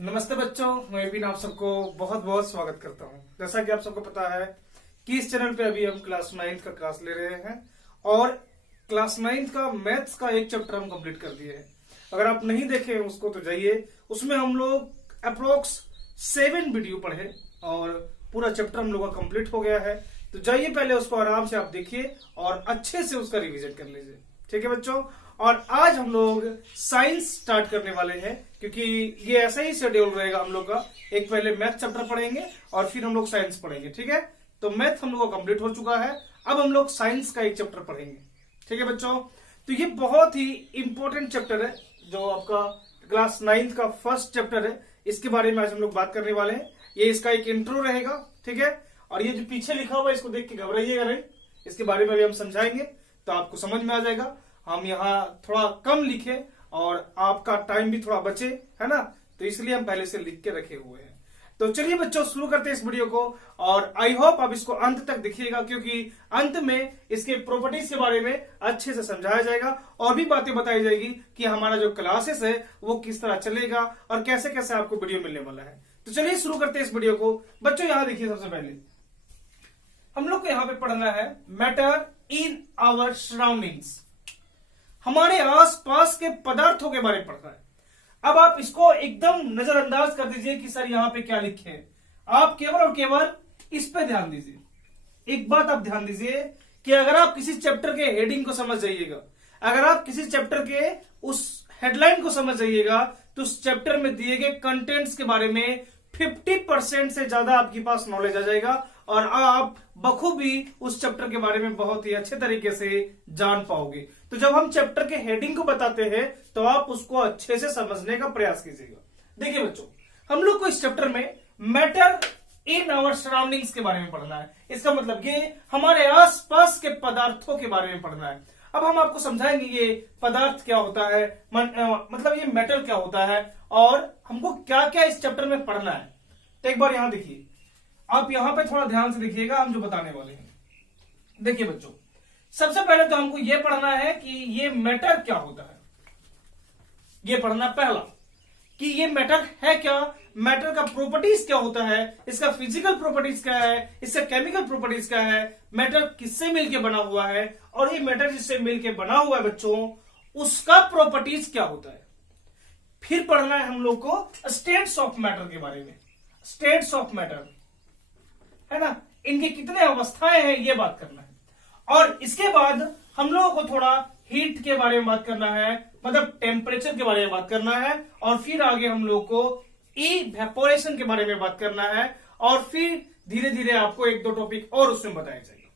नमस्ते बच्चों, मैं भी आप सबको बहुत बहुत स्वागत करता हूं। जैसा कि आप सबको पता है कि इस चैनल पे अभी हम क्लास 9th का क्लास ले रहे हैं और क्लास 9th का मैथ्स का एक चैप्टर हम कंप्लीट कर दिए हैं। अगर आप नहीं देखे हैं उसको तो जाइए, उसमें हम लोग अप्रोक्स 7 वीडियो पढ़े और पूरा चैप्टर हम लोग का कंप्लीट हो गया है। तो जाइए पहले उसको आराम से आप देखिए और अच्छे से उसका रिविजन कर लीजिए, ठीक है बच्चों। और आज हम लोग साइंस स्टार्ट करने वाले हैं, क्योंकि ये ऐसा ही शेड्यूल रहेगा हम लोग का। एक पहले मैथ चैप्टर पढ़ेंगे और फिर हम लोग साइंस पढ़ेंगे, ठीक है। तो मैथ हम लोग का कंप्लीट हो चुका है, अब हम लोग साइंस का एक चैप्टर पढ़ेंगे, ठीक है बच्चों। तो ये बहुत ही इंपॉर्टेंट चैप्टर है जो आपका क्लास 9th का फर्स्ट चैप्टर है। इसके बारे में आज हम लोग बात करने वाले हैं। ये इसका एक इंट्रो रहेगा, ठीक है। और ये जो पीछे लिखा हुआ है इसको देख के घबराइएगा नहीं, इसके बारे में भी हम समझाएंगे तो आपको समझ में आ जाएगा। हम यहाँ थोड़ा कम लिखे और आपका टाइम भी थोड़ा बचे, है ना, तो इसलिए हम पहले से लिख के रखे हुए हैं। तो चलिए बच्चों शुरू करते हैं इस वीडियो को और आई होप आप इसको अंत तक देखिएगा, क्योंकि अंत में इसके प्रॉपर्टीज के बारे में अच्छे से समझाया जाएगा और भी बातें बताई जाएगी कि हमारा जो क्लासेस है वो किस तरह चलेगा और कैसे कैसे आपको वीडियो मिलने वाला है। तो चलिए शुरू करते हैं इस वीडियो को। बच्चों यहाँ देखिए, सबसे पहले हम लोग को यहाँ पे पढ़ना है मैटर इन आवर सराउंडिंग्स, हमारे आसपास के पदार्थों के बारे में पढ़ना है। अब आप इसको एकदम नजरअंदाज कर दीजिए कि सर यहाँ पे क्या लिखे हैं। आप केवल और केवल इस पे ध्यान दीजिए। एक बात आप ध्यान दीजिए कि अगर आप किसी चैप्टर के हेडिंग को समझ जाइएगा, अगर आप किसी चैप्टर के उस हेडलाइन को समझ जाइएगा, तो उस चैप्टर में दिए गए कंटेंट्स के बारे में 50% से ज्यादा आपके पास नॉलेज आ जाएगा और आप बखूबी उस चैप्टर के बारे में बहुत ही अच्छे तरीके से जान पाओगे। तो जब हम चैप्टर के हेडिंग को बताते हैं तो आप उसको अच्छे से समझने का प्रयास कीजिएगा। देखिए बच्चों, हम लोग को इस चैप्टर में मैटर इन आवर सराउंडिंग्स के बारे में पढ़ना है। इसका मतलब ये हमारे आसपास के पदार्थों के बारे में पढ़ना है। अब हम आपको समझाएंगे ये पदार्थ क्या होता है, मतलब ये मैटर क्या होता है और हमको क्या क्या इस चैप्टर में पढ़ना है। तो एक बार यहां देखिए, आप यहां पे थोड़ा ध्यान से देखिएगा हम जो बताने वाले हैं। देखिए बच्चों, सबसे पहले तो हमको यह पढ़ना है कि ये मैटर क्या होता है। ये पढ़ना पहला कि ये मैटर है क्या, मैटर का प्रॉपर्टीज क्या होता है, इसका फिजिकल प्रॉपर्टीज क्या है, इसका केमिकल प्रॉपर्टीज क्या है, मैटर किससे मिलके बना हुआ है और ये मैटर जिससे मिलके बना हुआ है बच्चों उसका प्रॉपर्टीज क्या होता है। फिर पढ़ना है हम लोग को स्टेट्स ऑफ मैटर के बारे में। स्टेट्स ऑफ मैटर है ना, इनकी कितने अवस्थाएं हैं ये बात करना है। और इसके बाद हम लोगों को थोड़ा हीट के बारे में बात करना है, मतलब टेम्परेचर के बारे में बात करना है। और फिर आगे हम लोग को इवेपोरेशन के बारे में बात करना है और फिर धीरे धीरे आपको एक दो टॉपिक और उसमें बताया जाएगा।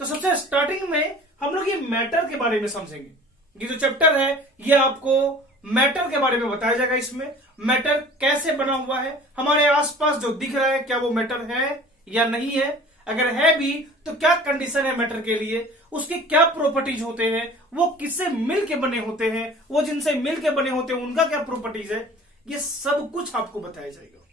तो सबसे स्टार्टिंग में हम लोग ये मैटर के बारे में समझेंगे। ये जो चैप्टर है ये आपको मैटर के बारे में बताया जाएगा। इसमें मैटर कैसे बना हुआ है, हमारे आसपास जो दिख रहा है क्या वो मैटर है या नहीं है, अगर है भी तो क्या कंडीशन है मैटर के लिए, उसके क्या प्रॉपर्टीज होते हैं, वो किससे मिलके बने होते हैं, वो जिनसे मिलके बने होते हैं उनका क्या प्रॉपर्टीज है, ये सब कुछ आपको बताया जाएगा,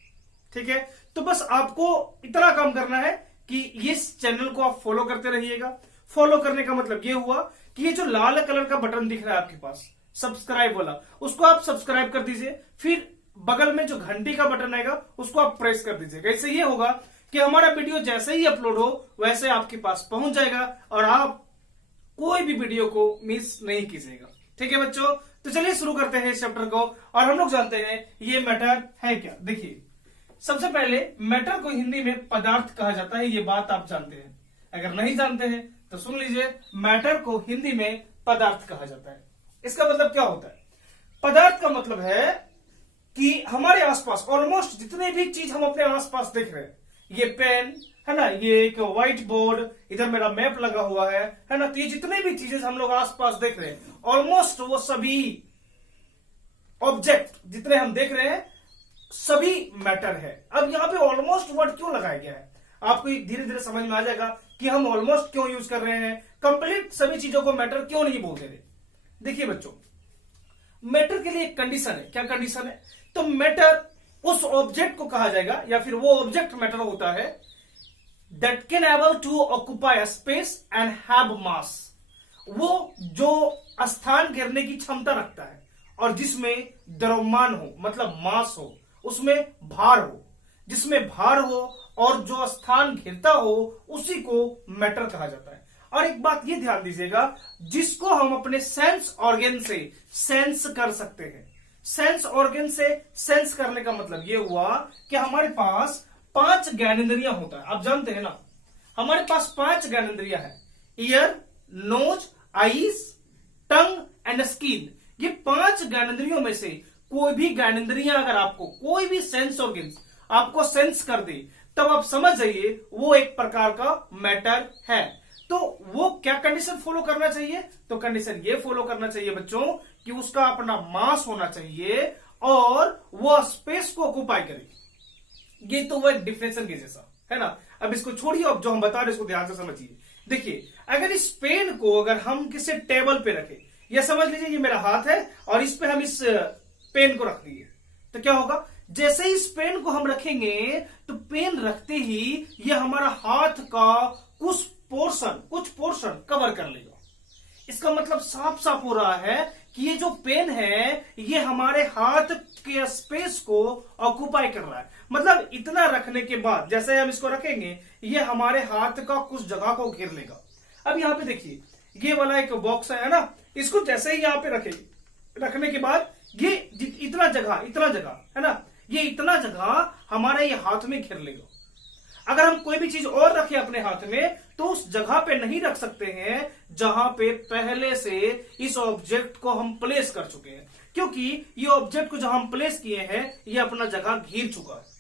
ठीक है। तो बस आपको इतना काम करना है कि इस चैनल को आप फॉलो करते रहिएगा। फॉलो करने का मतलब ये हुआ कि ये जो लाल कलर का बटन दिख रहा है आपके पास सब्सक्राइब वाला, उसको आप सब्सक्राइब कर दीजिए। फिर बगल में जो घंटी का बटन आएगा उसको आप प्रेस कर दीजिएगा। इससे ये होगा कि हमारा वीडियो जैसे ही अपलोड हो वैसे आपके पास पहुंच जाएगा और आप कोई भी वीडियो को मिस नहीं कीजिएगा, ठीक है बच्चों। तो चलिए शुरू करते हैं इस चैप्टर को और हम लोग जानते हैं ये मैटर है क्या। देखिए, सबसे पहले मैटर को हिंदी में पदार्थ कहा जाता है, ये बात आप जानते हैं। अगर नहीं जानते हैं तो सुन लीजिए, मैटर को हिंदी में पदार्थ कहा जाता है। इसका मतलब क्या होता है, पदार्थ का मतलब है कि हमारे आसपास ऑलमोस्ट जितने भी चीज हम अपने आसपास देख रहे हैं, ये पेन है ना, ये एक व्हाइट बोर्ड, इधर मेरा मैप लगा हुआ है ना, तो ये जितने भी चीजें हम लोग आसपास देख रहे हैं ऑलमोस्ट वो सभी ऑब्जेक्ट जितने हम देख रहे हैं सभी मैटर है। अब यहाँ पे ऑलमोस्ट वर्ड क्यों लगाया गया है आपको धीरे धीरे समझ में आ जाएगा कि हम ऑलमोस्ट क्यों यूज कर रहे हैं, कंप्लीट सभी चीजों को मैटर क्यों नहीं बोलते रहे। देखिए बच्चों, मैटर के लिए एक कंडीशन है। क्या कंडीशन है, तो मैटर उस ऑब्जेक्ट को कहा जाएगा या फिर वो ऑब्जेक्ट मैटर होता है that can able to occupy space and have mass, वो जो स्थान घेरने की क्षमता रखता है और जिसमें द्रव्यमान हो मतलब मास हो, उसमें भार हो, जिसमें भार हो और जो स्थान घिरता हो उसी को मैटर कहा जाता है। और एक बात ये ध्यान दीजिएगा, जिसको हम अपने सेंस ऑर्गन से सेंस कर सकते हैं। सेंस ऑर्गन से सेंस करने का मतलब ये हुआ कि हमारे पास 5 ज्ञानेंद्रियां होता है। आप जानते हैं ना, हमारे पास 5 ज्ञानेंद्रियां है, ear, nose, eyes, tongue and skin. ये 5 ज्ञानेंद्रियों में से कोई भी ज्ञानेंद्रियां अगर आपको, कोई भी सेंस ऑर्गन आपको सेंस कर दे, तब आप समझ जाइए वो एक प्रकार का मैटर है। तो वो क्या कंडीशन फॉलो करना चाहिए? तो कंडीशन ये फॉलो करना चाहिए बच्चों कि उसका अपना मास होना चाहिए और वो स्पेस को ऑक्युपाई करे। ये तो वो एक डिफिनेशन के जैसा है ना। अब इसको छोड़िए, अब जो हम बता रहे इसको ध्यान से समझिए। देखिए, अगर इस पेन को अगर हम किसी टेबल पे रखें, या समझ लीजिए ये मेरा हाथ है और इस पे हम इस पेन को रख दिए, तो क्या होगा? जैसे ही इस पेन को हम रखेंगे तो पेन रखते ही ये हमारा हाथ का कुछ पोर्शन कवर कर लेगा। इसका मतलब साफ साफ हो रहा है कि ये जो पेन है ये हमारे हाथ के स्पेस को ऑक्युपाई कर रहा है। मतलब इतना रखने के बाद जैसे हम इसको रखेंगे ये हमारे हाथ का कुछ जगह को घेर लेगा। अब यहाँ पे देखिए, ये वाला एक बॉक्स है ना, इसको जैसे ही यहाँ पे रखने के बाद ये इतना जगह है ना, ये इतना जगह हमारे ये हाथ में घेर लेगा। अगर हम कोई भी चीज और रखें अपने हाथ में तो उस जगह पे नहीं रख सकते हैं जहां पे पहले से इस ऑब्जेक्ट को हम प्लेस कर चुके हैं, क्योंकि ये ऑब्जेक्ट को जहां हम प्लेस किए हैं ये अपना जगह घेर चुका है।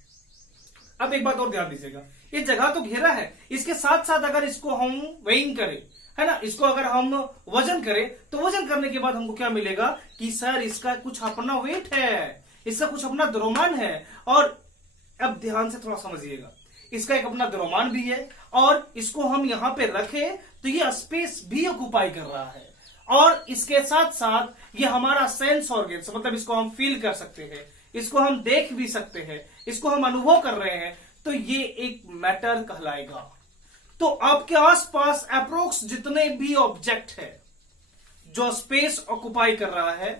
अब एक बात और ध्यान दीजिएगा, ये जगह तो घेरा है, इसके साथ साथ अगर इसको हम वेइंग करें, है ना, इसको अगर हम वजन करें तो वजन करने के बाद हमको क्या मिलेगा कि सर इसका कुछ अपना वेट है, इसका कुछ अपना द्रव्यमान है। और अब ध्यान से थोड़ा समझिएगा, इसका एक अपना द्रव्यमान भी है और इसको हम यहां पे रखें तो ये स्पेस भी ऑक्युपाई कर रहा है। और इसके साथ साथ ये हमारा सेंस ऑर्गन, मतलब इसको हम फील कर सकते हैं, इसको हम देख भी सकते हैं, इसको हम अनुभव कर रहे हैं, तो ये एक मैटर कहलाएगा। तो आपके आसपास अप्रोक्स जितने भी ऑब्जेक्ट है जो स्पेस ऑक्युपाई कर रहा है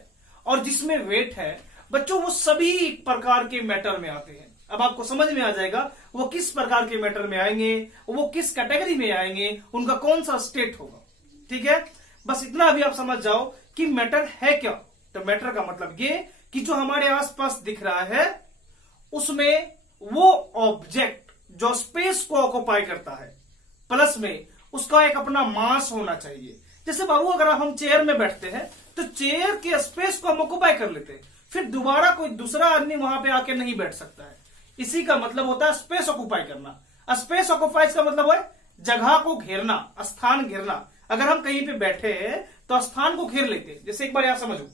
और जिसमें वेट है बच्चों, वो सभी एक प्रकार के मैटर में आते हैं। अब आपको समझ में आ जाएगा वो किस प्रकार के मैटर में आएंगे, वो किस कैटेगरी में आएंगे, उनका कौन सा स्टेट होगा। ठीक है, बस इतना अभी आप समझ जाओ कि मैटर है क्या। तो मैटर का मतलब ये कि जो हमारे आसपास दिख रहा है उसमें वो ऑब्जेक्ट जो स्पेस को ऑक्युपाई करता है, प्लस में उसका एक अपना मास होना चाहिए। जैसे बाबू अगर हम चेयर में बैठते हैं तो चेयर के स्पेस को हम ऑक्युपाई कर लेते हैं, फिर दोबारा कोई दूसरा आदमी वहां पे आके नहीं बैठ सकता है। इसी का मतलब होता है स्पेस ऑक्युपाई करना। स्पेस ऑक्युपाइज का मतलब है जगह को घेरना, स्थान घेरना। अगर हम कहीं पे बैठे हैं तो स्थान को घेर लेते हैं। जैसे एक बार यहां समझो,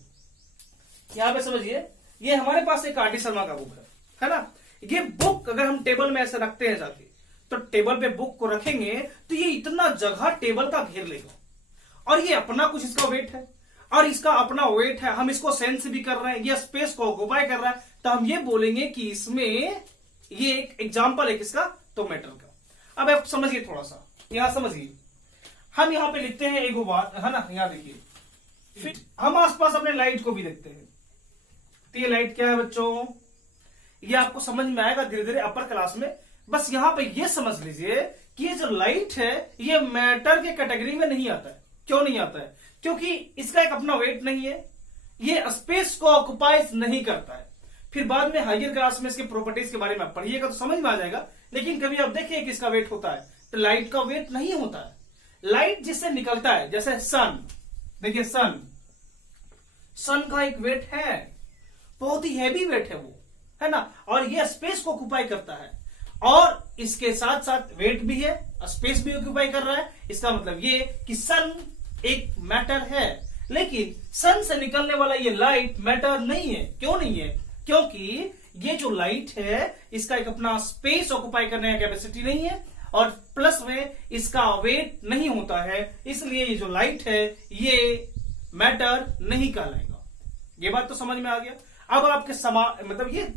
यहां पे समझिए, ये हमारे पास एक आर डी शर्मा का बुक है ना। ये बुक अगर हम टेबल में ऐसे रखते हैं जाके, तो टेबल पे बुक को रखेंगे तो ये इतना जगह टेबल का घेर लेगा। और ये अपना कुछ इसका वेट है और इसका अपना वेट है, हम इसको सेंस भी कर रहे हैं, ये स्पेस को ऑक्युपाई कर रहा है, तो हम ये बोलेंगे कि इसमें ये एक एग्जाम्पल है किसका, तो मैटर का। अब आप समझिए थोड़ा सा, यहां समझिए, हम यहां पे लिखते हैं एक बात है ना, यहां देखिए, फिर हम आसपास अपने लाइट को भी देखते हैं। तो ये लाइट क्या है बच्चों, ये आपको समझ में आएगा धीरे धीरे अपर क्लास में। बस यहां पे ये समझ लीजिए कि ये जो लाइट है ये मैटर के कैटेगरी में नहीं आता है। क्यों नहीं आता है? क्योंकि इसका एक अपना वेट नहीं है, ये स्पेस को ऑक्युपाई नहीं करता है। फिर बाद में हायर क्लास में इसके प्रॉपर्टीज के बारे में आप पढ़िएगा तो समझ में आ जाएगा। लेकिन कभी आप देखिए किसका वेट होता है, तो लाइट का वेट नहीं होता है। लाइट जिससे निकलता है, जैसे सन, देखिए सन का एक वेट है, बहुत ही हैवी वेट है वो, है ना, और ये स्पेस को ऑक्युपाई करता है और इसके साथ साथ वेट भी है, स्पेस भी ऑक्युपाई कर रहा है। इसका मतलब ये कि सन एक मैटर है, लेकिन सन से निकलने वाला ये लाइट मैटर नहीं है। क्यों नहीं है? क्योंकि ये जो लाइट है इसका एक अपना स्पेस ऑक्युपाई करने का कैपेसिटी नहीं है और प्लस में इसका वेट नहीं होता है, इसलिए ये जो लाइट है ये मैटर नहीं कहलाएगा। ये बात तो समझ में आ गया। अब आपके मतलब ये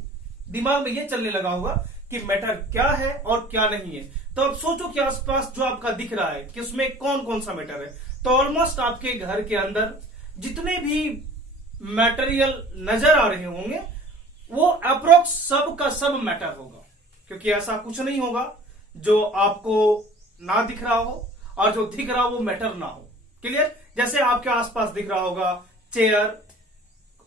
दिमाग में ये चलने लगा होगा कि मैटर क्या है और क्या नहीं है। तो अब सोचो कि आसपास जो आपका दिख रहा है कि उसमें कौन कौन सा मैटर है। तो ऑलमोस्ट आपके घर के अंदर जितने भी मटेरियल नजर आ रहे होंगे वो अप्रोक्स ऑलमोस्ट सब का सब मैटर होगा, क्योंकि ऐसा कुछ नहीं होगा जो आपको ना दिख रहा हो और जो दिख रहा हो वो मैटर ना हो। क्लियर? जैसे आपके आसपास दिख रहा होगा चेयर,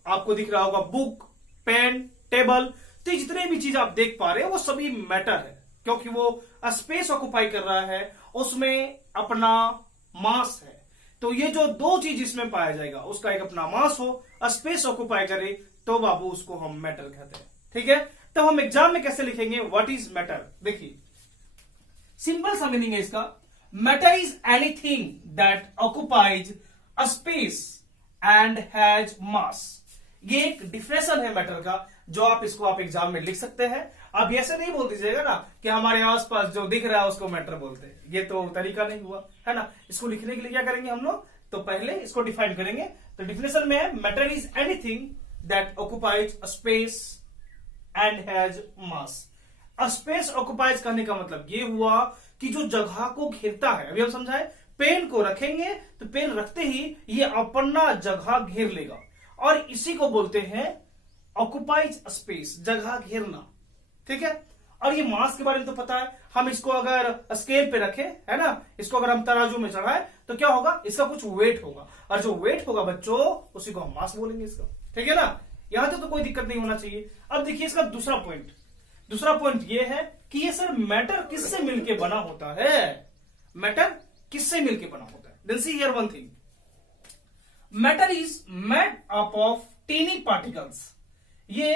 आपको दिख रहा होगा बुक, पेन, टेबल, तो जितने भी चीज आप देख पा रहे हैं वो सभी मैटर है, क्योंकि वो स्पेस ऑक्युपाई कर रहा है, उसमें अपना मास है। तो ये जो दो चीज इसमें पाया जाएगा, उसका एक अपना मास हो, स्पेस ऑक्युपाई करे, तो बाबू उसको हम मैटर कहते हैं। ठीक है? तो हम एग्जाम में कैसे लिखेंगे व्हाट इज मैटर? देखिए सिंपल सा मीनिंग है इसका, matter is anything that occupies a space and has मास। ये एक डिफिनेशन है मैटर का, जो आप इसको आप एग्जाम में लिख सकते हैं। अब ऐसे नहीं बोल दीजिएगा ना कि हमारे आसपास जो दिख रहा है उसको मैटर बोलते हैं, ये तो तरीका नहीं हुआ है ना। इसको लिखने के लिए क्या करेंगे हम लोग, तो पहले इसको डिफाइन करेंगे। तो डिफिनेशन में है matter is anything that occupies a space and has mass. Space occupies करने का मतलब ये हुआ कि जो जगह को घेरता है। अभी हम समझाए, पेन को रखेंगे तो पेन रखते ही ये अपना जगह घेर लेगा, और इसी को बोलते हैं ऑक्युपाइज स्पेस, जगह घेरना। ठीक है? और ये मास के बारे में तो पता है, हम इसको अगर स्केल पे रखें, है ना, इसको अगर हम तराजू में चढ़ाएं तो क्या होगा, इसका कुछ वेट होगा, और जो वेट होगा बच्चों उसी को हम मास बोलेंगे इसका। ठीक है ना? यहां तक तो कोई दिक्कत नहीं होना चाहिए। अब देखिए इसका दूसरा पॉइंट ये है कि ये सर मैटर किससे मिलके बना होता है? मैटर किससे मिलके बना होता है? Then see here one thing, matter is made up of tiny particles. ये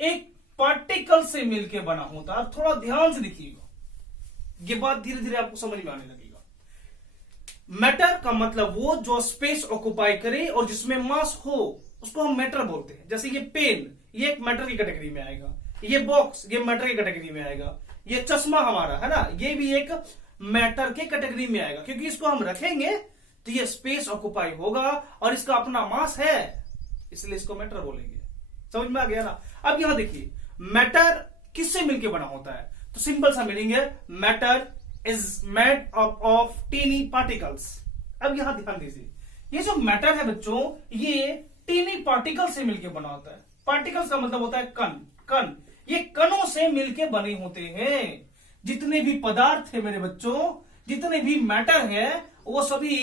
एक पार्टिकल से मिलके बना होता है। थोड़ा ध्यान से देखिएगा, ये बात धीरे धीरे आपको समझ में आने लगेगा। मैटर का मतलब वो जो स्पेस ऑक्युपाई करे और जिसमें मास हो, उसको हम मैटर बोलते हैं। जैसे ये पेन, ये एक मैटर की कैटेगरी में आएगा, ये बॉक्स, ये मैटर की कैटेगरी में आएगा, ये चश्मा हमारा है ना, ये भी एक मैटर के कैटेगरी में आएगा, क्योंकि इसको हम रखेंगे तो ये स्पेस ऑक्युपाई होगा और इसका अपना मास है, इसलिए इसको मैटर बोलेंगे। समझ में आ गया ना? अब यहां देखिए मैटर किससे मिलके बना होता है, तो सिंपल सा मीनिंग है matter is made up of tiny particles. अब यहां ध्यान दीजिए, ये जो मैटर है बच्चों, ये टीनी पार्टिकल से मिलके बना होता है। पार्टिकल्स का मतलब होता है कण। ये कणों से मिलके बने होते हैं। जितने भी पदार्थ है मेरे बच्चों, जितने भी मैटर है, वो सभी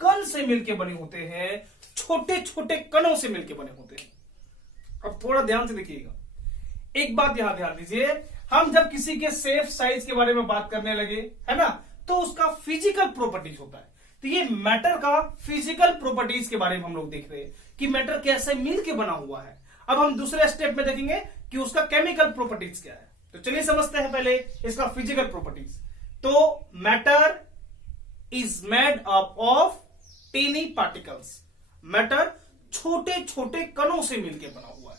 कण से मिलके बने होते हैं, छोटे छोटे कणों से मिलके बने होते हैं। अब थोड़ा ध्यान से देखिएगा, एक बात यहां ध्यान दीजिए, हम जब किसी के शेप साइज के बारे में बात करने लगे, है ना, तो उसका फिजिकल प्रॉपर्टीज होता है। तो ये मैटर का फिजिकल प्रॉपर्टीज के बारे में हम लोग देख रहे हैं कि मैटर कैसे मिलके बना हुआ है। अब हम दूसरे स्टेप में देखेंगे कि उसका केमिकल प्रॉपर्टीज क्या है। तो चलिए समझते हैं पहले इसका फिजिकल प्रॉपर्टीज। तो matter is made up of tiny particles. Matter छोटे छोटे कणों से मिलकर बना हुआ है।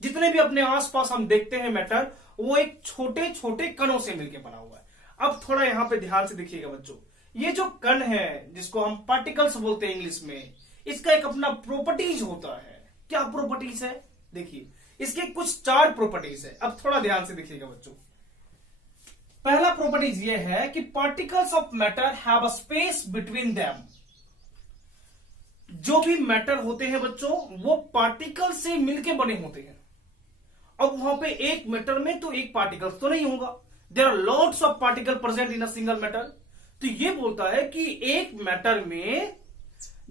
जितने भी अपने आसपास हम देखते हैं मैटर, वो एक छोटे छोटे कणों से मिलकर बना हुआ है। अब थोड़ा यहां पे ध्यान से देखिएगा बच्चों, ये जो कण है जिसको हम पार्टिकल्स बोलते हैं इंग्लिश में, इसका एक अपना प्रॉपर्टीज होता है। क्या प्रॉपर्टीज है? देखिए इसके कुछ 4 प्रॉपर्टीज है। अब थोड़ा ध्यान से देखिएगा बच्चों। पहला प्रॉपर्टीज ये है कि particles of matter have a space between them. जो भी मैटर होते हैं बच्चों, वो पार्टिकल से मिलके बने होते हैं। अब वहां पे एक मैटर में तो एक पार्टिकल तो नहीं होगा, there are lots of particle present in a single matter. तो ये बोलता है कि एक मैटर में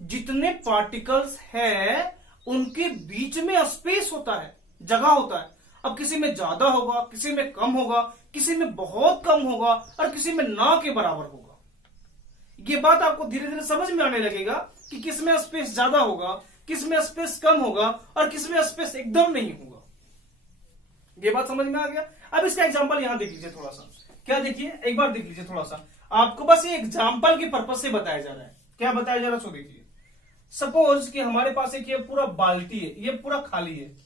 जितने पार्टिकल्स हैं उनके बीच में स्पेस होता है, जगह होता है। अब किसी में ज्यादा होगा, किसी में कम होगा, किसी में बहुत कम होगा और किसी में ना के बराबर होगा। ये बात आपको धीरे धीरे समझ में आने लगेगा कि किस में स्पेस ज्यादा होगा, किस में स्पेस कम होगा और किस में स्पेस एकदम नहीं होगा। ये बात समझ में आ गया? अब इसका एग्जांपल यहां देख लीजिए थोड़ा सा। क्या देखिए, एक बार देख लीजिए थोड़ा सा, आपको बस ये एग्जांपल के पर्पज से बताया जा रहा है। क्या बताया जा रहा है सो देखिए। सपोज कि हमारे पास एक ये पूरा बाल्टी है, ये पूरा खाली है,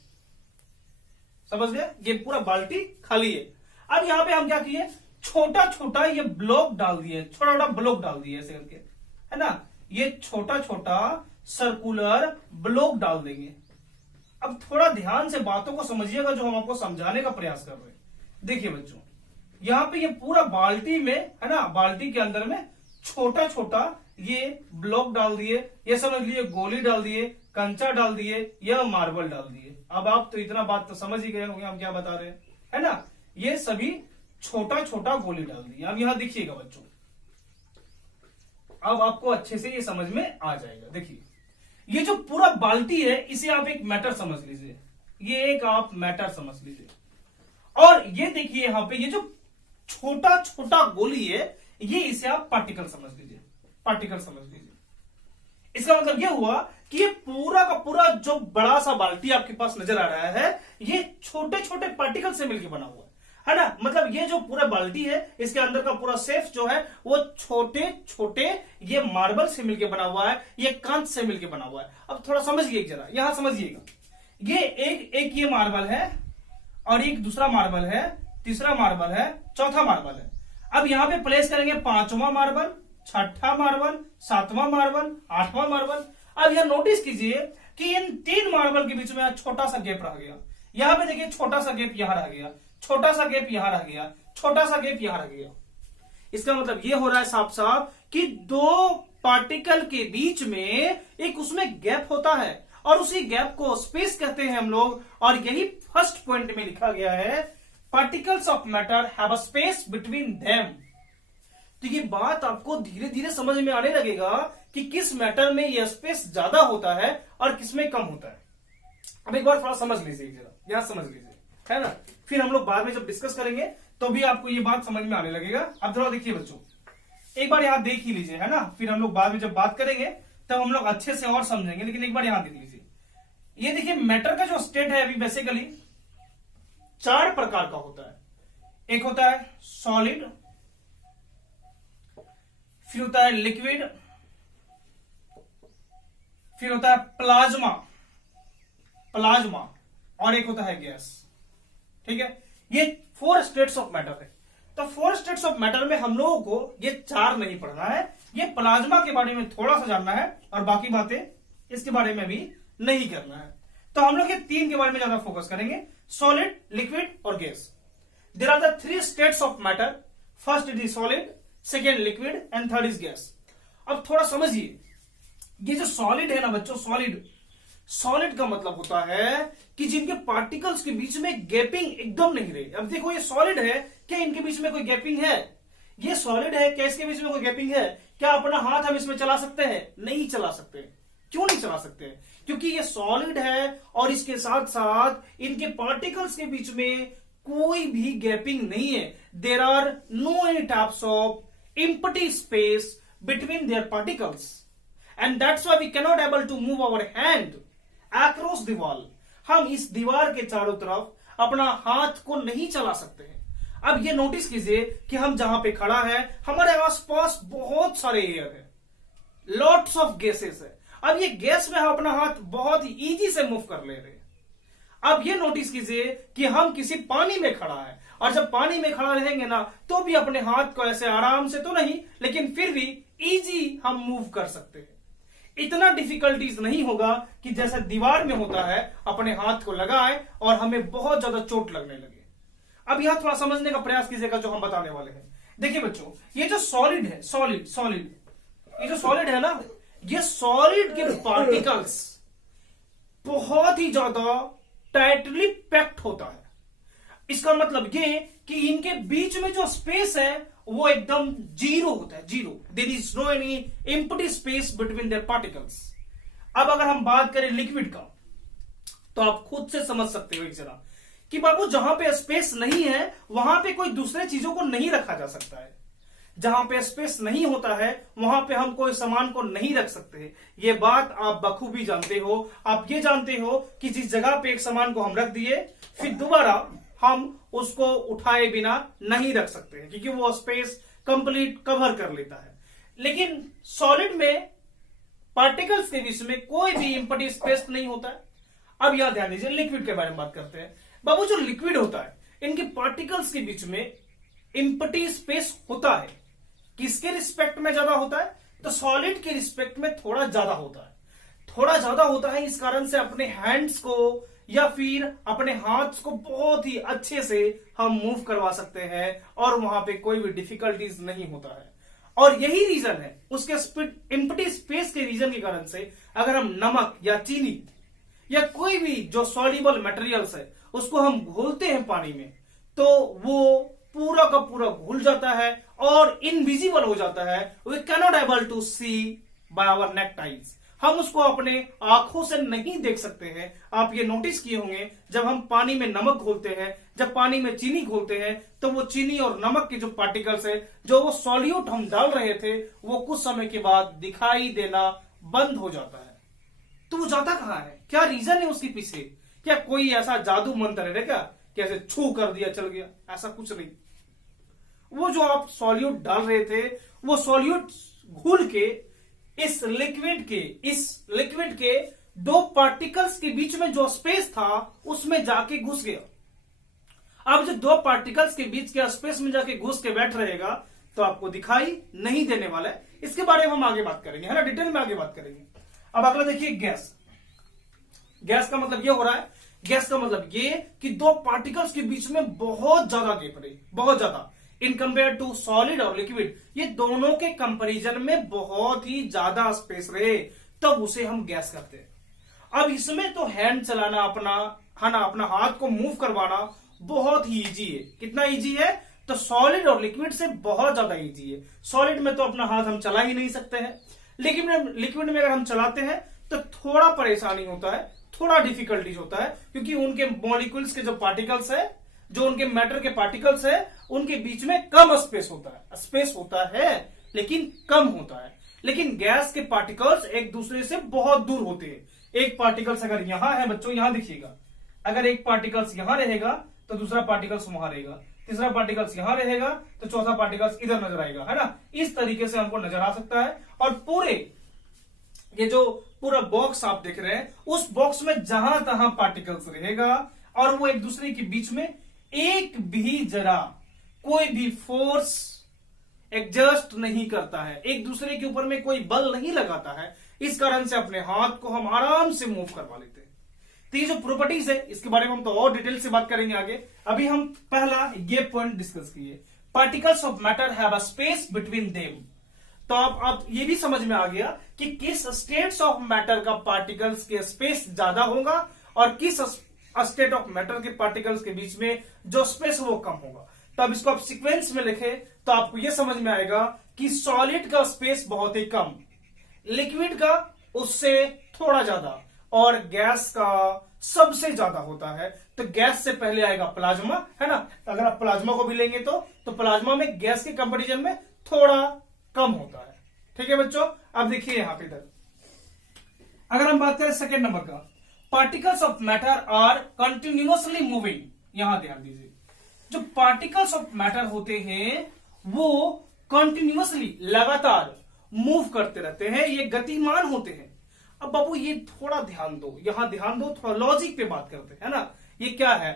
समझ गए? ये पूरा बाल्टी खाली है। अब यहां पे हम क्या किए, छोटा छोटा ये ब्लॉक डाल दिए, छोटा छोटा ब्लॉक डाल दिए ऐसे करके, है ना। ये छोटा छोटा सर्कुलर ब्लॉक डाल देंगे। अब थोड़ा ध्यान से बातों को समझिएगा जो हम आपको समझाने का प्रयास कर रहे हैं। देखिए बच्चों, यहां पे ये पूरा बाल्टी में, है ना, बाल्टी के अंदर में छोटा छोटा ये ब्लॉक डाल दिए, ये समझ लिए गोली डाल दिए, कंचा डाल दिए या मार्बल डाल दिए। अब आप तो इतना बात तो समझ ही गए होंगे हम क्या बता रहे हैं, है ना। ये सभी छोटा छोटा गोली डाल दिए। अब यहां देखिएगा बच्चों, अब आपको अच्छे से ये समझ में आ जाएगा। देखिए ये जो पूरा बाल्टी है इसे आप एक मैटर समझ लीजिए, ये एक आप मैटर समझ लीजिए। और ये देखिए यहां पे ये जो छोटा छोटा गोली है ये इसे आप पार्टिकल समझ लीजिए, पार्टिकल समझ लीजिए। इसका मतलब ये हुआ कि ये पूरा का पूरा जो बड़ा सा बाल्टी आपके पास नजर आ रहा है ये छोटे छोटे पार्टिकल से मिलकर बना हुआ है ना। मतलब ये जो पूरा बाल्टी है इसके अंदर का पूरा सेफ जो है वो छोटे छोटे ये मार्बल से मिलकर बना हुआ है, ये कांच से मिलकर बना हुआ है। अब थोड़ा समझिए जरा, यहां समझिएगा, ये एक ये मार्बल है और एक दूसरा मार्बल है, तीसरा मार्बल है, चौथा मार्बल है। अब यहां पे प्लेस करेंगे पांचवां मार्बल, छठा मार्बल, सातवां मार्बल, आठवां मार्बल। अब यह नोटिस कीजिए कि इन 3 मार्बल के बीच में छोटा सा गैप रह गया। यहां पे देखिए छोटा सा गैप यहां रह गया, छोटा सा गैप यहां रह गया, छोटा सा गैप यहां रह गया। इसका मतलब यह हो रहा है साफ साफ कि 2 पार्टिकल के बीच में एक उसमें गैप होता है और उसी गैप को स्पेस कहते हैं हम लोग। और यही फर्स्ट पॉइंट में लिखा गया है, particles of matter have a space between them. तो ये बात आपको धीरे धीरे समझ में आने लगेगा कि किस मैटर में यह स्पेस ज्यादा होता है और किस में कम होता है। अब एक बार थोड़ा समझ लीजिए जरा, यहां समझ लीजिए, है ना। फिर हम लोग बाद में जब डिस्कस करेंगे तो भी आपको ये बात समझ में आने लगेगा। अब थोड़ा देखिए बच्चों, एक बार यहां देख ही लीजिए, है ना। फिर हम लोग बाद में जब बात करेंगे तब हम लोग अच्छे से और समझेंगे, लेकिन एक बार यहां देख लीजिए। ये देखिए मैटर का जो स्टेट है अभी बेसिकली 4 प्रकार का होता है। एक होता है सॉलिड, फिर होता है लिक्विड, फिर होता है प्लाज्मा, प्लाज्मा, और एक होता है गैस। ठीक है, ये 4 स्टेट्स ऑफ मैटर है। तो 4 स्टेट्स ऑफ मैटर में हम लोगों को ये 4 नहीं पढ़ना है, ये प्लाज्मा के बारे में थोड़ा सा जानना है और बाकी बातें इसके बारे में भी नहीं करना है। तो हम लोग ये 3 के बारे में ज्यादा फोकस करेंगे, सॉलिड, लिक्विड और gas. There are the 3 states of matter, first it is solid, second liquid and third is gas. अब थोड़ा समझिए, ये जो सॉलिड है ना बच्चों, सॉलिड, सॉलिड का मतलब होता है कि जिनके पार्टिकल्स के बीच में गैपिंग एकदम नहीं रही। अब देखो ये सॉलिड है, क्या इनके बीच में कोई गैपिंग है? ये सॉलिड है, क्या इसके बीच में कोई गैपिंग है? क्या अपना हाथ हम इसमें चला सकते हैं? नहीं चला सकते। क्यों नहीं चला सकते? क्योंकि ये सॉलिड है और इसके साथ साथ इनके पार्टिकल्स के बीच में कोई भी गैपिंग नहीं है। There are no any types of empty space between their particles, and that's why we cannot able to move our hand across the wall। हम इस दीवार के चारों तरफ अपना हाथ को नहीं चला सकते हैं। अब ये नोटिस कीजिए कि हम जहां पे खड़ा है हमारे आसपास बहुत सारे एयर है, लॉट्स ऑफ गैसेस है। अब ये गैस में हम अपना हाथ बहुत ही इजी से मूव कर ले रहे हैं। अब ये नोटिस कीजिए कि हम किसी पानी में खड़ा है और जब पानी में खड़ा रहेंगे ना तो भी अपने हाथ को ऐसे आराम से तो नहीं, लेकिन फिर भी इजी हम मूव कर सकते हैं। इतना डिफिकल्टीज नहीं होगा कि जैसे दीवार में होता है अपने हाथ को लगाए और हमें बहुत ज्यादा चोट लगने लगे। अब यह थोड़ा समझने का प्रयास कीजिएगा जो हम बताने वाले हैं। देखिए बच्चों, ये जो सॉलिड है, सॉलिड सॉलिड ये जो सॉलिड है ना, ये सॉलिड के पार्टिकल्स बहुत ही ज्यादा टाइटली पैक्ड होता है। इसका मतलब ये कि इनके बीच में जो स्पेस है वो एकदम जीरो होता है, zero. There is no any empty space between their particles. अब अगर हम बात करें लिक्विड का तो आप खुद से समझ सकते हो एक जरा कि बाबू जहां पे स्पेस नहीं है वहां पे कोई दूसरे चीजों को नहीं रखा जा सकता है। जहां पे स्पेस नहीं होता है वहां पे हम कोई सामान को नहीं रख सकते। ये बात आप बखूबी जानते हो। आप ये जानते हो कि जिस जगह पे एक सामान को हम रख दिए फिर दोबारा हम उसको उठाए बिना नहीं रख सकते हैं क्योंकि वो स्पेस कंप्लीट कवर कर लेता है। लेकिन सॉलिड में पार्टिकल्स के बीच में कोई भी एम्प्टी स्पेस नहीं होता है। अब यहां ध्यान दीजिए, लिक्विड के बारे में बात करते हैं। बाबू जो लिक्विड होता है इनके पार्टिकल्स के बीच में एम्प्टी स्पेस होता है। किसके रिस्पेक्ट में ज्यादा होता है? तो सॉलिड के रिस्पेक्ट में थोड़ा ज्यादा होता है। थोड़ा ज्यादा होता है इस कारण से अपने हैंड्स को या फिर अपने हाथ को बहुत ही अच्छे से हम मूव करवा सकते हैं और वहां पे कोई भी डिफिकल्टीज नहीं होता है। और यही रीजन है उसके एम्प्टी स्पेस के रीजन के कारण से अगर हम नमक या चीनी या कोई भी जो सॉल्युबल मटेरियल्स है उसको हम घोलते हैं पानी में, तो वो पूरा का पूरा घुल जाता है और इनविजिबल हो जाता है। We can not able to see by our naked eyes, हम उसको अपने आंखों से नहीं देख सकते हैं। आप ये नोटिस किए होंगे जब हम पानी में नमक घोलते हैं, जब पानी में चीनी घोलते हैं, तो वो चीनी और नमक के जो पार्टिकल्स है, जो वो सॉल्यूट हम डाल रहे थे, वो कुछ समय के बाद दिखाई देना बंद हो जाता है। तो वो जाता कहां है? क्या रीजन है उसके पीछे? क्या कोई ऐसा जादू मंत्र है क्या कैसे छू कर दिया चल गया? ऐसा कुछ नहीं। वो जो आप सॉल्यूट डाल रहे थे, वो सॉल्यूट घुल के इस लिक्विड के दो पार्टिकल्स के बीच में जो स्पेस था उसमें जाके घुस गया। अब जो दो पार्टिकल्स के बीच के स्पेस में जाके घुस के बैठ रहेगा तो आपको दिखाई नहीं देने वाला है। इसके बारे में हम आगे बात करेंगे, है ना, डिटेल में आगे बात करेंगे। अब अगला देखिए गैस। गैस का मतलब ये हो रहा है, गैस का मतलब ये कि दो पार्टिकल्स के बीच में बहुत ज्यादा गैप रही, बहुत ज्यादा इन कंपेयर टू सॉलिड और लिक्विड, ये दोनों के कंपैरिजन में बहुत ही ज्यादा स्पेस रहे, तब उसे हम गैस कहते हैं। अब इसमें तो हैंड चलाना अपना, है ना, अपना हाथ को मूव करवाना बहुत ही इजी है। कितना इजी है? तो सॉलिड और लिक्विड से बहुत ज्यादा इजी है। सॉलिड में तो अपना हाथ हम चला ही नहीं सकते हैं, लिक्विड में अगर हम चलाते हैं तो थोड़ा परेशानी होता है, थोड़ा डिफिकल्टीज होता है, क्योंकि उनके मॉलिक्यूल्स के जो पार्टिकल्स है, जो उनके मैटर के पार्टिकल्स है, उनके बीच में कम स्पेस होता है लेकिन कम होता है। लेकिन गैस के पार्टिकल्स एक दूसरे से बहुत दूर होते हैं। एक पार्टिकल्स अगर यहां है बच्चों, यहां दिखिएगा, अगर एक पार्टिकल्स यहां रहेगा तो दूसरा पार्टिकल्स वहां रहेगा, तीसरा पार्टिकल्स यहां रहेगा तो चौथा पार्टिकल्स इधर नजर आएगा, है ना। इस तरीके से हमको नजर आ सकता है। और पूरे ये जो पूरा बॉक्स आप देख रहे हैं, उस बॉक्स में जहां तहां पार्टिकल्स रहेगा और वो एक दूसरे के बीच में एक भी जरा कोई भी फोर्स एडजस्ट नहीं करता है, एक दूसरे के ऊपर में कोई बल नहीं लगाता है। इस कारण से अपने हाथ को हम आराम से मूव करवा लेते हैं। तो ये जो प्रॉपर्टीज है इसके बारे में हम तो और डिटेल से बात करेंगे आगे। अभी हम पहला ये पॉइंट डिस्कस किए, particles of matter have a space between them. तो आप ये भी समझ में आ गया कि किस स्टेट्स ऑफ मैटर का पार्टिकल्स के स्पेस ज्यादा होगा और किस स्टेट ऑफ मैटर के पार्टिकल्स के बीच में जो स्पेस वो कम होगा। तो अब इसको आप सीक्वेंस में लिखे तो आपको यह समझ में आएगा कि सॉलिड का स्पेस बहुत ही कम, लिक्विड का उससे थोड़ा ज्यादा और गैस का सबसे ज्यादा होता है। तो गैस से पहले आएगा प्लाज्मा, है ना। अगर आप प्लाज्मा को भी लेंगे तो प्लाज्मा में गैस के कंपैरिजन में थोड़ा कम होता है। ठीक है बच्चों, अब देखिए यहां पे इधर अगर हम बात करें सेकेंड नंबर का, particles of matter are continuously moving. यहां ध्यान दीजिए, जो पार्टिकल्स ऑफ मैटर होते हैं वो कंटिन्यूअसली लगातार मूव करते रहते हैं, ये गतिमान होते हैं। अब बाबू ये थोड़ा ध्यान दो, यहां ध्यान दो, थोड़ा लॉजिक पे बात करते हैं, है ना। ये क्या है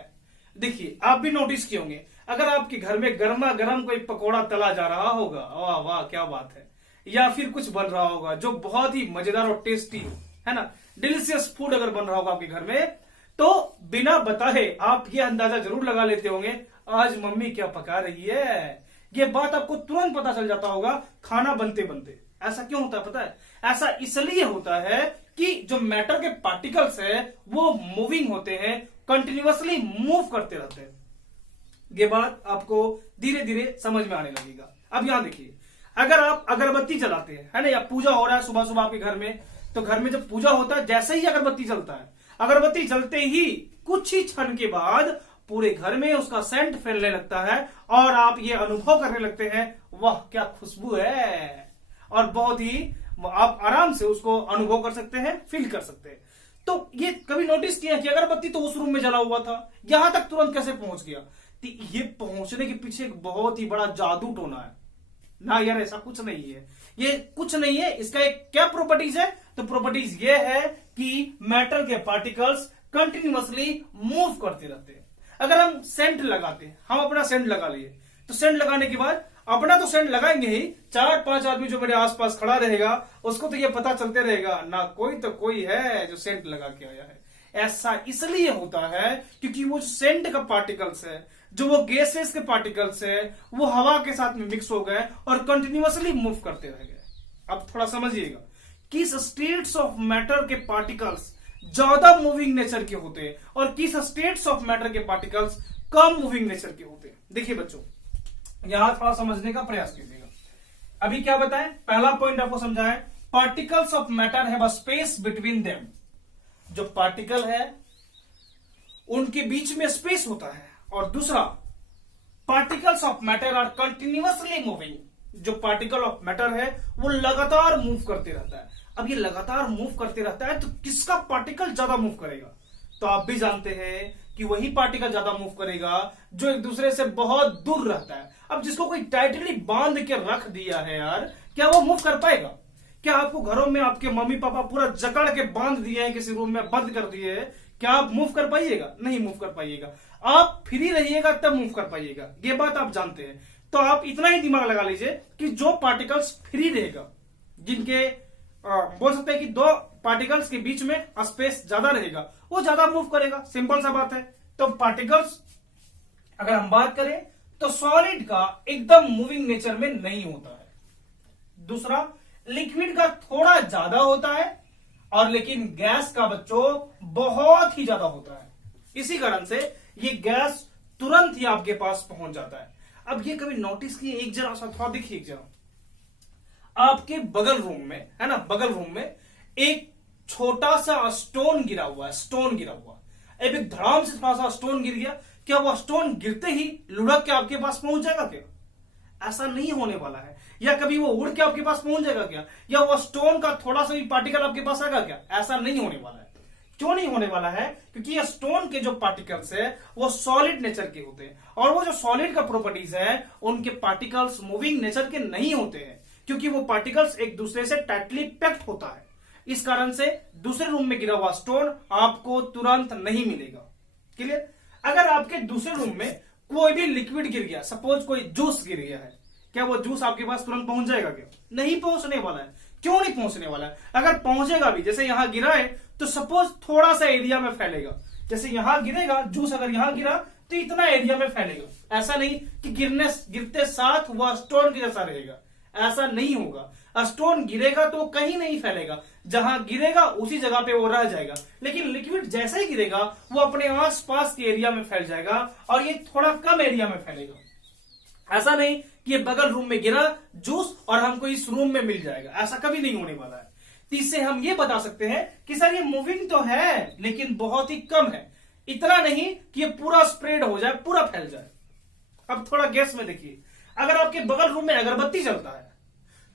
देखिए, आप भी नोटिस किए होंगे, अगर आपके घर में गर्मा गर्म कोई पकोड़ा तला जा रहा होगा, वाह वाह क्या बात है, या फिर कुछ बन रहा होगा जो बहुत ही मजेदार और टेस्टी है ना, डिलीशियस फूड अगर बन रहा होगा आपके घर में, तो बिना बताए आप ये अंदाजा जरूर लगा लेते होंगे आज मम्मी क्या पका रही है। ये बात आपको तुरंत पता चल जाता होगा खाना बनते बनते। ऐसा क्यों होता है पता है? ऐसा इसलिए होता है कि जो मैटर के पार्टिकल्स है वो मूविंग होते हैं, कंटिन्यूअसली मूव करते रहते हैं। ये बात आपको धीरे धीरे समझ में आने लगेगा। अब यहां देखिए, अगर आप अगरबत्ती जलाते हैं, है ना, या पूजा हो रहा है सुबह सुबह आपके घर में, तो घर में जब पूजा होता है जैसे ही अगरबत्ती जलता है, अगरबत्ती जलते ही कुछ ही क्षण के बाद पूरे घर में उसका सेंट फैलने लगता है और आप ये अनुभव करने लगते हैं वाह क्या खुशबू है, और बहुत ही आप आराम से उसको अनुभव कर सकते हैं, फील कर सकते हैं। तो ये कभी नोटिस किया कि अगरबत्ती तो उस रूम में जला हुआ था, यहां तक तुरंत कैसे पहुंच गया? तो ये पहुंचने के पीछे एक बहुत ही बड़ा जादू टोना है ना यार, ऐसा कुछ नहीं है, ये कुछ नहीं है। इसका एक क्या प्रॉपर्टीज है? तो प्रॉपर्टीज ये है कि मैटर के पार्टिकल्स कंटिन्यूअसली मूव करते रहते हैं। अगर हम सेंट लगाते हैं, हम अपना सेंट लगा लिए, तो सेंट लगाने के बाद अपना तो सेंट लगाएंगे ही, 4-5 आदमी जो मेरे आसपास खड़ा रहेगा उसको तो ये पता चलते रहेगा ना कोई तो कोई है जो सेंट लगा के आया है। ऐसा इसलिए होता है क्योंकि वो जो सेंट का पार्टिकल्स है, जो वो गैसेस के पार्टिकल्स है, वो हवा के साथ में मिक्स हो गए और कंटिन्यूअसली मूव करते रह गए। अब थोड़ा समझिएगा, किस स्टेट्स ऑफ मैटर के पार्टिकल्स ज्यादा मूविंग नेचर के होते हैं और किस स्टेट्स ऑफ मैटर के पार्टिकल्स कम मूविंग नेचर के होते हैं। देखिए बच्चों, यहां थोड़ा समझने का प्रयास कीजिएगा। अभी क्या बताएं, पहला पॉइंट आपको समझाएं, particles of matter have a space between them. जो पार्टिकल है उनके बीच में स्पेस होता है। और दूसरा, particles of matter are continuously moving. जो पार्टिकल ऑफ मैटर है वो लगातार मूव करते रहता है। अब ये लगातार मूव करते रहता है तो किसका पार्टिकल ज्यादा मूव करेगा? तो आप भी जानते हैं कि वही पार्टिकल ज्यादा मूव करेगा जो एक दूसरे से बहुत दूर रहता है। अब जिसको कोई टाइटली बांध के रख दिया है यार, क्या वो मूव कर पाएगा? क्या आपको घरों में आपके मम्मी पापा पूरा जकड़ के बांध दिए हैं, किसी रूम में बंद कर दिए हैं, क्या आप मूव कर पाइएगा? नहीं मूव कर पाइएगा। आप फ्री रहिएगा तब मूव कर पाइएगा, ये बात आप जानते हैं। तो आप इतना ही दिमाग लगा लीजिए कि जो पार्टिकल्स फ्री रहेगा, जिनके बोल सकते हैं कि दो पार्टिकल्स के बीच में स्पेस ज्यादा रहेगा, वो ज्यादा मूव करेगा। सिंपल सा बात है। तो पार्टिकल्स अगर हम बात करें तो सॉलिड का एकदम मूविंग नेचर में नहीं होता है। दूसरा, लिक्विड का थोड़ा ज्यादा होता है और लेकिन गैस का बच्चों बहुत ही ज्यादा होता है। इसी कारण से ये गैस तुरंत ही आपके पास पहुंच जाता है। अब ये कभी नोटिस किए, एक जरा सा थोड़ा देखिए, एक जरा आपके बगल रूम में है ना, बगल रूम में एक छोटा सा स्टोन गिरा हुआ है, स्टोन गिरा हुआ। अब एक धड़ाम से थोड़ा सा स्टोन गिर गया, क्या वो स्टोन गिरते ही लुढ़क के आपके पास पहुंच जाएगा क्या? ऐसा नहीं होने वाला है। या कभी वो उड़ के आपके पास पहुंच जाएगा क्या? या वो स्टोन का थोड़ा सा भी पार्टिकल आपके पास आएगा क्या? ऐसा नहीं होने वाला है। क्यों नहीं होने वाला है? क्योंकि ये स्टोन के जो पार्टिकल्स है वो सॉलिड नेचर के होते हैं और वो जो सॉलिड का प्रॉपर्टीज है उनके पार्टिकल्स मूविंग नेचर के नहीं होते हैं, क्योंकि वो पार्टिकल्स एक दूसरे से टाइटली पैक्ड होता है। इस कारण से दूसरे रूम में गिरा हुआ स्टोन आपको तुरंत नहीं मिलेगा। क्लियर? अगर आपके दूसरे रूम में कोई भी लिक्विड गिर गया, सपोज कोई जूस गिर गया है, क्या वो जूस आपके पास तुरंत पहुंच जाएगा क्या? नहीं पहुंचने वाला है। क्यों नहीं पहुंचने वाला है? अगर पहुंचेगा भी, जैसे यहां गिरा है तो सपोज थोड़ा सा एरिया में फैलेगा। जैसे यहां गिरेगा जूस, अगर यहां गिरा तो इतना एरिया में फैलेगा। ऐसा नहीं कि गिरते साथ वह स्टोन के जैसा रहेगा, ऐसा नहीं होगा। स्टोन गिरेगा तो कहीं नहीं फैलेगा, जहां गिरेगा उसी जगह पे वो रह जाएगा। लेकिन लिक्विड जैसे ही गिरेगा वो अपने आसपास के एरिया में फैल जाएगा और ये थोड़ा कम एरिया में फैलेगा। ऐसा नहीं कि ये बगल रूम में गिरा जूस और हमको इस रूम में मिल जाएगा, ऐसा कभी नहीं होने वाला है। तो इससे हम ये बता सकते हैं कि सर ये मूविंग तो है लेकिन बहुत ही कम है, इतना नहीं कि ये पूरा स्प्रेड हो जाए, पूरा फैल जाए। अब थोड़ा गैस में देखिए, अगर आपके बगल रूम में अगरबत्ती जलता है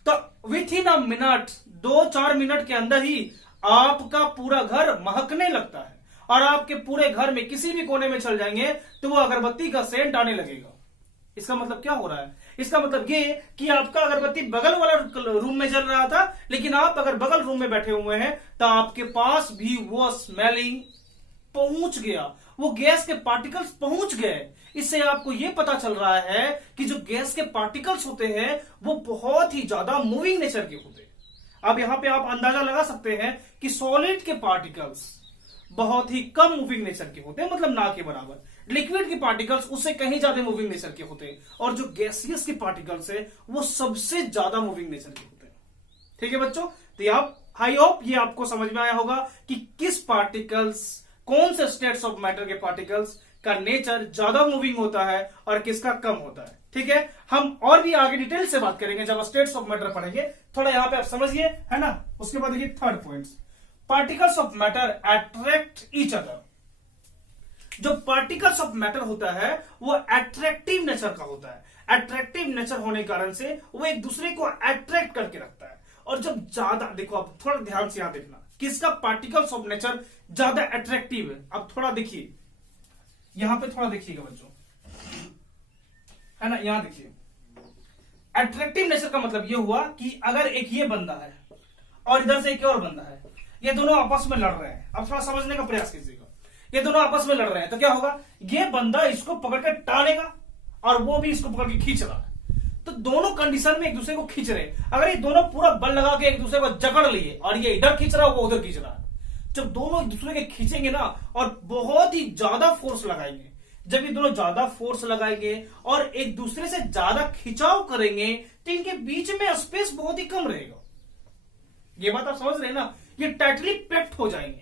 तो with in a minute, 2-4 minute के अंदर ही आपका पूरा घर महकने लगता है और आपके पूरे घर में किसी भी कोने में चल जाएंगे तो वो अगरबत्ती का सेंट आने लगेगा। इसका मतलब क्या हो रहा है? इसका मतलब ये कि आपका अगरबत्ती बगल वाला रूम में जल रहा था, लेकिन आप अगर बगल रूम में बैठे हुए हैं तो आपके पास भी वो स्मेलिंग पहुंच गया, वो गैस के पार्टिकल्स पहुंच गए। इससे आपको यह पता चल रहा है कि जो गैस के पार्टिकल्स होते हैं वो बहुत ही ज्यादा मूविंग नेचर के होते हैं। अब यहां पे आप अंदाजा लगा सकते हैं कि सॉलिड के पार्टिकल्स बहुत ही कम मूविंग नेचर के होते हैं, मतलब ना के बराबर। लिक्विड के पार्टिकल्स उससे कहीं ज्यादा मूविंग नेचर के होते हैं और जो गैसियस के पार्टिकल्स है वो सबसे ज्यादा मूविंग नेचर के होते हैं। ठीक है बच्चों, तो आप आई होप ये आपको समझ में आया होगा कि किस पार्टिकल्स, कौन से स्टेट्स ऑफ मैटर के पार्टिकल्स का नेचर ज्यादा मूविंग होता है और किसका कम होता है। ठीक है, हम और भी आगे डिटेल से बात करेंगे जब स्टेट्स ऑफ मैटर पढ़ेंगे। थोड़ा यहां पे आप समझिए, है ना। उसके बाद देखिए third point, particles of matter attract each other. जो पार्टिकल्स ऑफ मैटर होता है वो अट्रैक्टिव नेचर का होता है। अट्रैक्टिव नेचर होने के कारण से वो एक दूसरे को अट्रैक्ट करके रखता है। और जब ज्यादा, देखो आप थोड़ा ध्यान से यहां देखना, किसका पार्टिकल्स ऑफ नेचर ज्यादा अट्रैक्टिव है। अब थोड़ा देखिए, यहां पे थोड़ा देखिएगा बच्चों, है ना। यहां देखिए, अट्रैक्टिव नेचर का मतलब ये हुआ कि अगर एक ये बंदा है और इधर से एक और बंदा है, ये दोनों आपस में लड़ रहे हैं। अब थोड़ा समझने का प्रयास कीजिएगा, ये दोनों आपस में लड़ रहे हैं तो क्या होगा, ये बंदा इसको पकड़ के टानेगा और वो भी इसको पकड़ के खींच रहा है। तो दोनों कंडीशन में एक दूसरे को खींच रहे हैं। अगर ये दोनों पूरा बल लगा के एक दूसरे को जकड़ लिए और ये इधर खींच रहा है वो उधर खींच रहा है, जब दोनों एक दूसरे के खींचेंगे ना और बहुत ही ज्यादा फोर्स लगाएंगे, जब ये दोनों ज्यादा फोर्स लगाएंगे और एक दूसरे से ज्यादा खिंचाव करेंगे तो इनके बीच में स्पेस बहुत ही कम रहेगा। ये बात आप समझ रहे हैं ना, ये टाइटली पैक्ड हो जाएंगे।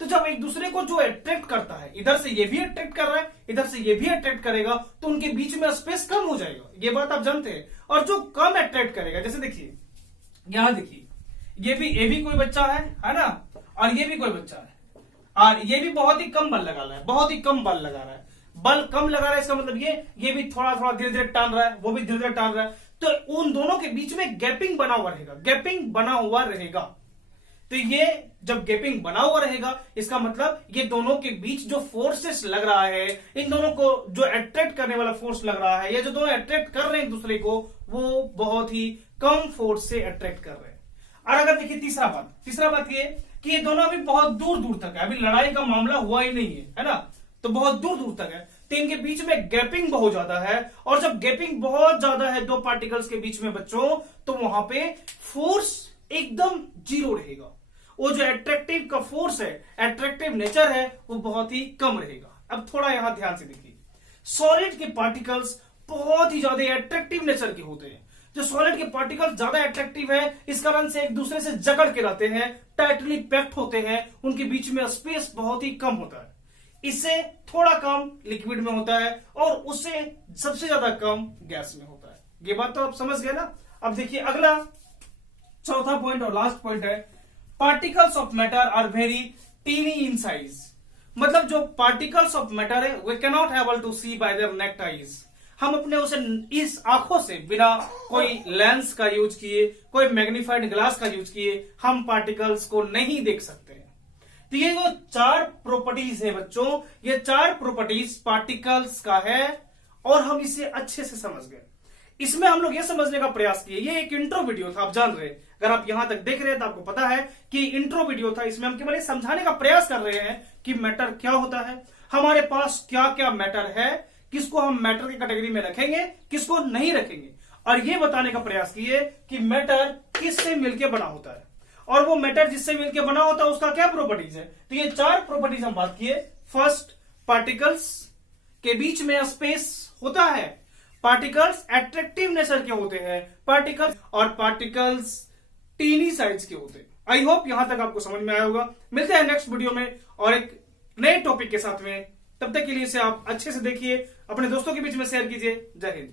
तो जब एक दूसरे को जो अट्रैक्ट करता है, इधर से ये भी अट्रैक्ट कर रहा है, इधर से ये भी अट्रैक्ट करेगा, तो उनके बीच में स्पेस कम हो जाएगा। ये बात आप जानते हैं। और जो कम अट्रैक्ट करेगा, जैसे देखिए यहां देखिए, ये भी कोई बच्चा है ना, और ये भी कोई बच्चा है, और ये भी बहुत ही कम बल लगा रहा है, बहुत ही कम बल लगा रहा है। बल कम लगा रहा है इसका मतलब ये भी थोड़ा थोड़ा धीरे धीरे टान रहा है, वो भी धीरे धीरे टान रहा है, तो उन दोनों के बीच में गैपिंग बना हुआ रहेगा, गैपिंग बना हुआ रहेगा। तो ये जब गैपिंग बना हुआ रहेगा, इसका मतलब ये दोनों के बीच जो फोर्सेस लग रहा है, इन दोनों को जो अट्रैक्ट करने वाला फोर्स लग रहा है, या जो दोनों अट्रैक्ट कर रहे हैं एक दूसरे को, वो बहुत ही कम फोर्स से अट्रैक्ट कर रहे हैं। और अगर देखिए तीसरा बात ये कि ये दोनों अभी बहुत दूर दूर तक है, अभी लड़ाई का मामला हुआ ही नहीं है ना, तो बहुत दूर दूर तक है, तो इनके बीच में गैपिंग बहुत ज्यादा है। और जब गैपिंग बहुत ज्यादा है दो पार्टिकल्स के बीच में बच्चों, तो वहां पे फोर्स एकदम जीरो रहेगा। वो जो एट्रैक्टिव का फोर्स है, एट्रैक्टिव नेचर है, वो बहुत ही कम रहेगा। अब थोड़ा यहां ध्यान से देखिए, सॉलिड के पार्टिकल्स बहुत ही ज्यादा एट्रैक्टिव नेचर के होते हैं। जो सॉलिड के पार्टिकल्स ज्यादा एट्रैक्टिव है, इस कारण से एक दूसरे से जकड़ के रहते हैं, टाइटली पैक्ड होते हैं, उनके बीच में स्पेस बहुत ही कम होता है। इससे थोड़ा कम लिक्विड में होता है और उससे सबसे ज्यादा कम गैस में होता है। ये बात तो आप समझ गए ना। अब देखिए अगला चौथा पॉइंट और लास्ट पॉइंट है, particles of matter are very tiny in size. मतलब जो पार्टिकल्स ऑफ मैटर है, वे can not able to see by their naked eyes. हम अपने उसे इस आंखों से, बिना कोई लेंस का यूज किए, कोई मैग्नीफाइड ग्लास का यूज किए, हम पार्टिकल्स को नहीं देख सकते हैं। तो ये जो चार प्रॉपर्टीज है बच्चों, ये चार प्रॉपर्टीज पार्टिकल्स का है और हम इसे अच्छे से समझ गए। इसमें हम लोग ये समझने का प्रयास किए, ये एक इंट्रो वीडियो था, आप जान रहे, अगर आप यहां तक देख रहे हैं तो आपको पता है कि इंट्रो वीडियो था। इसमें हम केवल समझाने का प्रयास कर रहे हैं कि मैटर क्या होता है, हमारे पास क्या क्या मैटर है, किसको हम मैटर की कैटेगरी में रखेंगे, किसको नहीं रखेंगे, और ये बताने का प्रयास किए कि मैटर किससे मिलकर बना होता है, और वो मैटर जिससे मिलकर बना होता है उसका क्या प्रॉपर्टीज है। तो ये चार प्रॉपर्टीज हम बात किए। फर्स्ट, पार्टिकल्स के बीच में स्पेस होता है, पार्टिकल्स एट्रैक्टिव नेचर के होते हैं, पार्टिकल्स टीनी साइज के होते हैं। आई होप यहां तक आपको समझ में आया होगा। मिलते हैं नेक्स्ट वीडियो में और एक नए टॉपिक के साथ में। तब तक के लिए इसे आप अच्छे से देखिए, अपने दोस्तों के बीच में शेयर कीजिए। जय हिंद।